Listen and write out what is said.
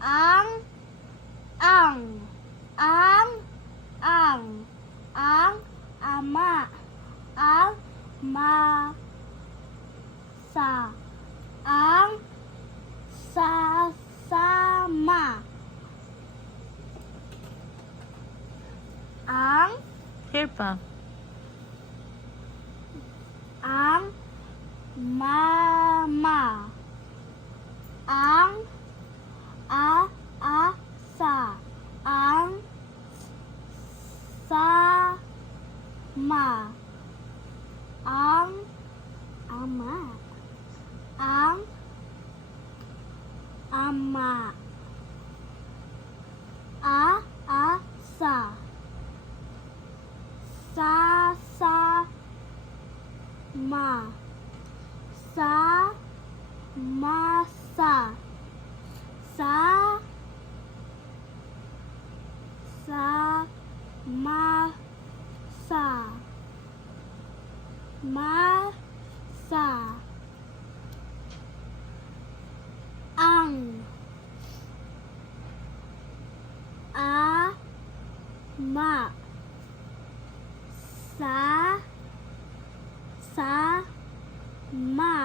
ang, ang, ama, ang, sa, ang, sasama, ang, Here pa. ang, mama, ang, asa, ang, sama, ang, ama, ang, ama, asa, sasama, masa, masa, ang, ama, sa, ma,